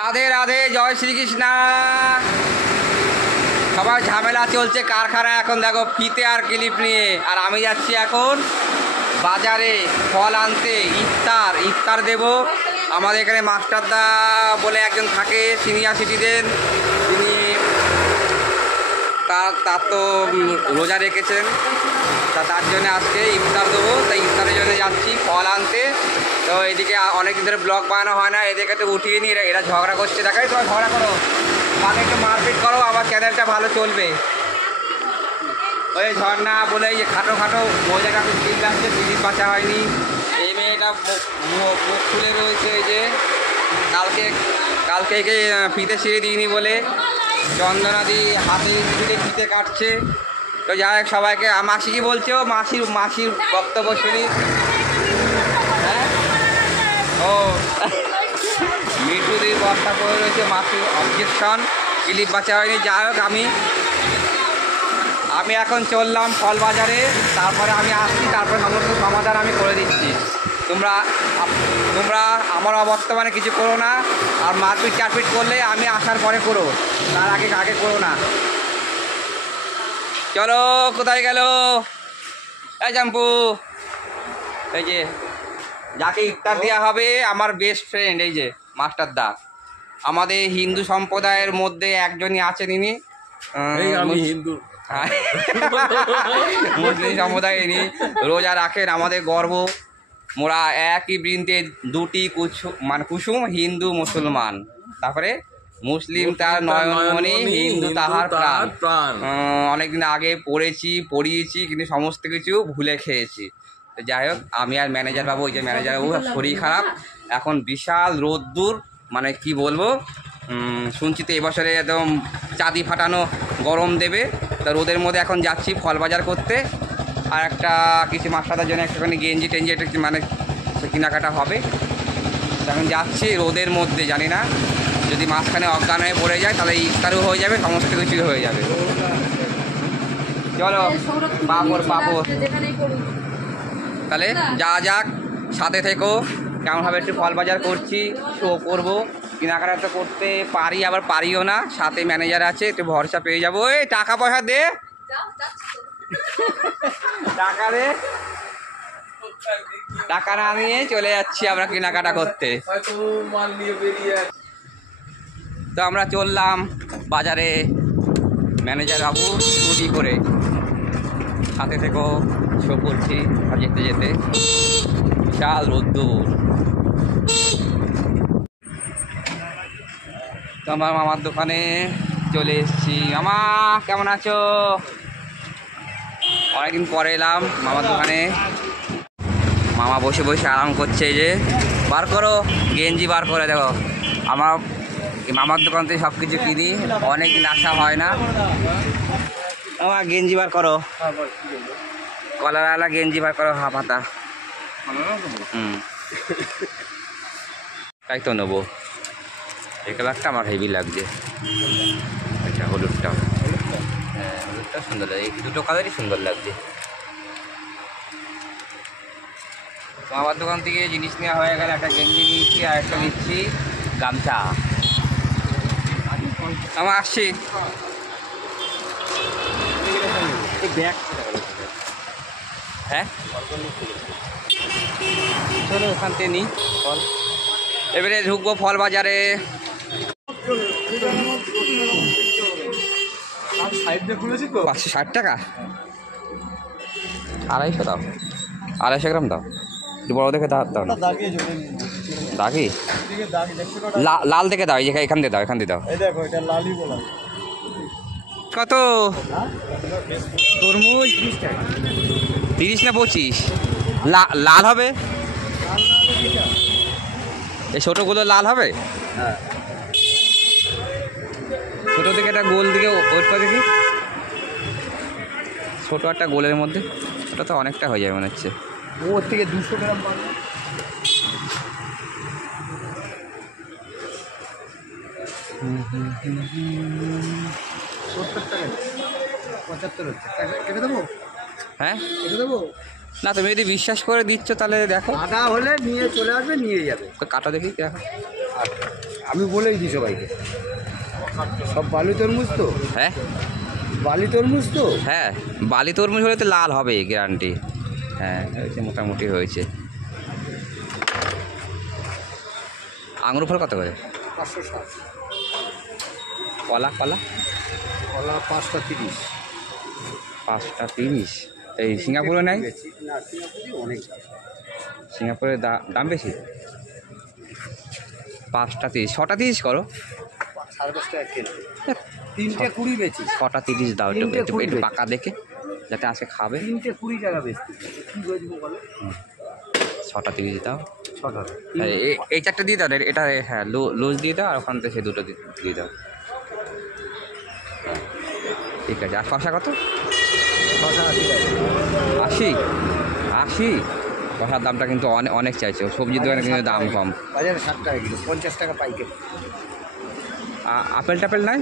রাধে রাধে, জয় শ্রীকৃষ্ণ। সবার ঝামেলা চলছে কারখানায় এখন, দেখো ফিতে আর ক্লিপ নিয়ে। আর আমি যাচ্ছি এখন বাজারে ফল আনতে, ইফতার দেব। আমাদের এখানে মাস্টারদা বলে একজন থাকে, সিনিয়র সিটিজেন, তিনি তার তো রোজা রেখেছেন, তার জন্য আজকে ইফতার দেবো। তাই ইফতারের জন্য যাচ্ছি ফল আনতে। তো এদিকে অনেকদিন ধরে ব্লগ বানানো হয় না, এদেরকে তো উঠিয়ে নিয়ে এরা ঝগড়া করছে। দেখাই তোমার ঝগড়া করো, তাকে একটু মারপিট করো, আমার চ্যানেলটা ভালো চলবে। ওই ঝর্ণা বলে যে খাটো মজা কাকু স্লিপ আসছে, স্লিপ বাঁচা হয়নি। এই মেয়েটা মুখ খুলে রয়েছে, এই যে কালকে একে ফিতে ছিঁড়ে দিইনি বলে চন্দনাদি হাতে ফিতে কাটছে। তো যাই হোক, সবাইকে মাসি কি বলছো, মাসির বক্তব্য শুনি। হ্যাঁ, ও মিঠুদির বস্তা করে রয়েছে, মাসির অবজেকশন, ক্লিপ বাঁচা হয়নি। যাই হোক, আমি এখন চললাম ফল বাজারে, তারপরে আমি আসছি, তারপরে সমস্ত সমাধান আমি করে দিচ্ছি। তোমরা আমার বর্তমানে কিছু করো না, আর মারপিট চারপিট করলে আমি আসার পরে করো, তার আগে করো না। চলো, কোথায় গেল এই জাম্পু? এই যে যাকে ইফতার দেওয়া হবে আমার বেস্ট ফ্রেন্ড, এই যে মাস্টারদা। আমাদের হিন্দু সম্প্রদায়ের মধ্যে একজনই আছেন, ইনি হিন্দু মুসলিম সম্প্রদায়, ইনি রোজা রাখেন। আমাদের গর্ব, মোরা একই বৃন্তে দুটি কুসুম, হিন্দু মুসলমান। তারপরে মুসলিম তার নয়নমণি, হিন্দু তাহার প্রাণ। অনেকদিন আগে পড়িয়েছি, কিন্তু সমস্ত কিছু ভুলে খেয়েছি। তো যাই হোক, আমি আর ম্যানেজার বাবু, ওই যে ম্যানেজার বাবু শরীর খারাপ, এখন বিশাল রোদ্দুর, মানে কি বলবো, শুনছি তো এবছরে একদম চাঁদি ফাটানো গরম দেবে। তা রোদের মধ্যে এখন যাচ্ছি ফল বাজার করতে, আর কিছু মাস্টারদের জন্য একটুখানি গেঞ্জি টেঞ্জি একটা মানে কেনাকাটা হবে। এখন যাচ্ছি রোদের মধ্যে, জানি না যদি মাঝখানে অজ্ঞান হয়ে পড়ে যায় তাহলে ইফতারও হয়ে যাবে, সমস্ত কিছুই হয়ে যাবে। চলো পাপড় তাহলে যাক, সাথে থেকো। কেমনভাবে একটু ফল বাজার করছি, শো করবো, কেনাকাটা তো করতে পারি, আবার পারিও না। সাথে ম্যানেজার আছে, একটু ভরসা পেয়ে যাবো। এই টাকা পয়সা দে, টাকা না নিয়ে চলে যাচ্ছি আমরা কেনাকাটা করতে। তো আমরা চললাম বাজারে ম্যানেজার বাবু স্কুটি করে, সাথে থেকো, শো করছি। আর যেতে যেতে বিশাল রোদ্দুর। তো আমার মামার দোকানে চলে এসেছি। মামা কেমন আছো? অনেকদিন পরে এলাম মামার দোকানে। মামা বসে আরাম করছে, এই যে বার করো গেঞ্জি, বার করে দেখো। মামার দোকান থেকে সব কিছু কিনি, অনেকদিন আসা হয় না। আমার গেঞ্জি বার করো, কলারওয়ালা গেঞ্জি বার করো, হাফ হাতা। তাই তো নেবো, এই কালারটা আমার হেভি লাগছে। আচ্ছা, হলুদটা, হ্যাঁ হলুদটা সুন্দর লাগে, এই দুটো কালারই সুন্দর লাগছে। তো আমার দোকান থেকে জিনিস নেওয়া হয়ে গেলে, একটা গেঞ্জি নিচ্ছি, আর একটা নিচ্ছি গামছা। আমার আসছি, হ্যাঁ চলো ওখান থেকে নিই ফল। এবারে ঢুকবো ফল বাজারে। 560 টাকা, 250 দাও, 250 গ্রাম দাও, একটু বড় দেখে দাও না। দাগি লাল দেখে দাও, এখান দিয়ে দাও। কত তরমুজ? 30 না 25? লাল হবে, এই ছোটোগুলো লাল হবে। ছোটো দিকে একটা গোল দিকে ওয়েট করে দেখি, ছোটো একটা গোলের মধ্যে, ওটা তো অনেকটা হয়ে যাবে মনে হচ্ছে। ওর থেকে 200 গ্রাম পাবে। কেটে দেবো? হ্যাঁ কেটে দেবো না, তুমি যদি বিশ্বাস করে দিচ্ছ তাহলে দেখো। আদা হলে নিয়ে চলে আসবে, নিয়ে যাবে। তো কাটা দেখি, দেখো আর আমি বলেই দিই সবাইকে, সব বালি তরমুজ তো, হ্যাঁ বালি তরমুজ তো। হ্যাঁ, বালি তরমুজ হলে তো লাল হবে গ্যারান্টি। হ্যাঁ হয়েছে, মোটামুটি হয়েছে। আঙুর ফল কত করে? 560। কলা কলা কলা 5টা 30। 5টা 30। এই সিঙ্গাপুরে নেই? না, সিঙ্গাপুরে অনেক দাম। সিঙ্গাপুরের দাম বেশি। 5টা 30, 6টা 30 করো। 5.5 টাকা কেজি। 3টে 20 বেচি। 6টা 30 দাও, একটু তিনটে একটু কুড়ি একটু বেশি। পাকা দেখে, যাতে আজকে খাবে। 3টে 20 টাকা বেচছি। কি করে দিব বলো? 6টা 30 দাও। 6 টাকা। এই 4টে দিয়ে দাও, এটা হ্যাঁ লুজ দিয়ে দাও, আর ওখান থেকে সে 2টো দিয়ে দাও। ঠিক আছে। আর শশা কত? 6 টাকা ঠিক আছে। 80? 80? শশার দামটা কিন্তু অনেক অনেক চাইছে, সবজির দোকানে কিন্তু দাম কম। বাজারে 60 টাকা কিলো, 50 টাকা পাইকারি। আপেল টাপেল নাই?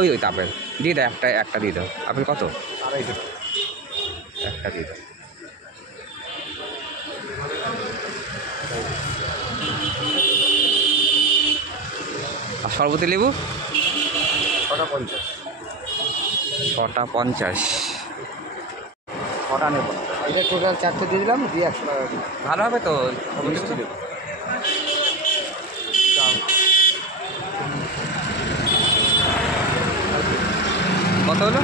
ওই ওই তো আপেল দিয়ে দাও, একটা দিয়ে দাও। আপেল কত? 250 টাকা। একটা দিয়ে দাও। আর সরবতি লেবু? 6টা 50। 6টা 50। 6টা নেব না। এটা টোটাল 4টে দিয়ে দিলাম, দিয়ে 100 টাকা দিলাম। ভালো হবে তো? মিষ্টি দেবো। কত হলো?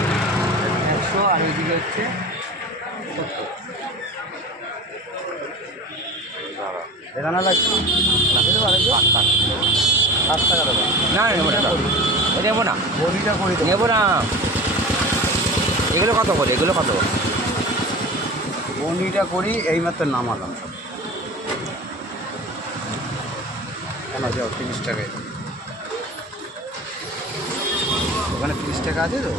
100, আর এইদিকে হচ্ছে 70। বেদানা লাগছে না, দেবো আরেকজন। 60 টাকা দেবো। না নেবো না, নেবো না, বড়িটা করে দেবো। নেবো না। এগুলো কত করে? এগুলো কত? বড়িটা করি এইমাত্র নামালাম সব। কেন যাও 30 টাকায়, ওখানে 30 টাকা আছে তো।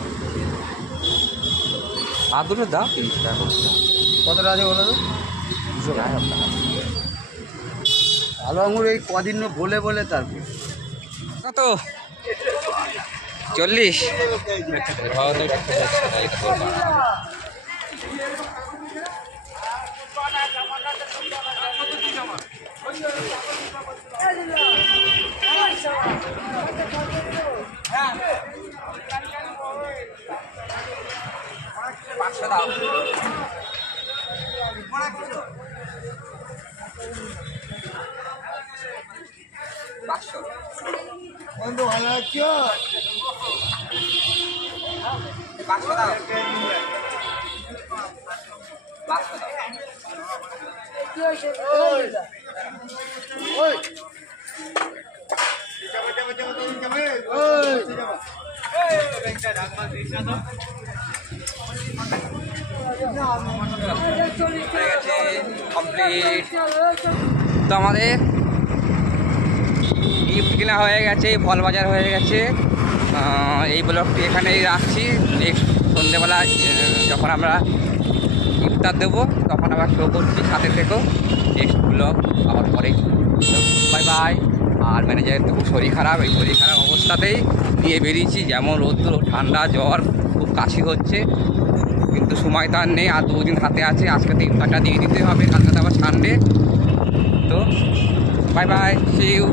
আর দুটো দাও, 30 টাকা করে দাও। কতটা আছে বলো তো? 200 টাকা। ভালো আঙুর এই কদিন বলে বলে তারপর কত? 40? বন্ধু ভালো আছো? 500 দাও। 500 দাও। ওই কমপ্লিট। তো আমাদের গিফট কেনা হয়ে গেছে, ফল বাজার হয়ে গেছে। এই ব্লগটি এখানেই রাখছি। নেক্সট সন্ধ্যেবেলা যখন আমরা ইফতার দেবো তখন আবার শো করছি, সাথে থেকেও। নেক্সট ব্লগ আবার পরে। Bye bye. আর ম্যানেজারের তো খুব শরীর খারাপ, এই শরীর খারাপ অবস্থাতেই নিয়ে বেরিয়েছি। যেমন রোদ্দুর, ঠান্ডা, জ্বর, খুব কাশি হচ্ছে, কিন্তু সময় তো আর নেই। আর 2 দিন হাতে আছে, আজকে তো ইফতারটা দিয়ে দিতে হবে, কালকে তো আবার সানডে। তো বাই বাই, সি ইউ।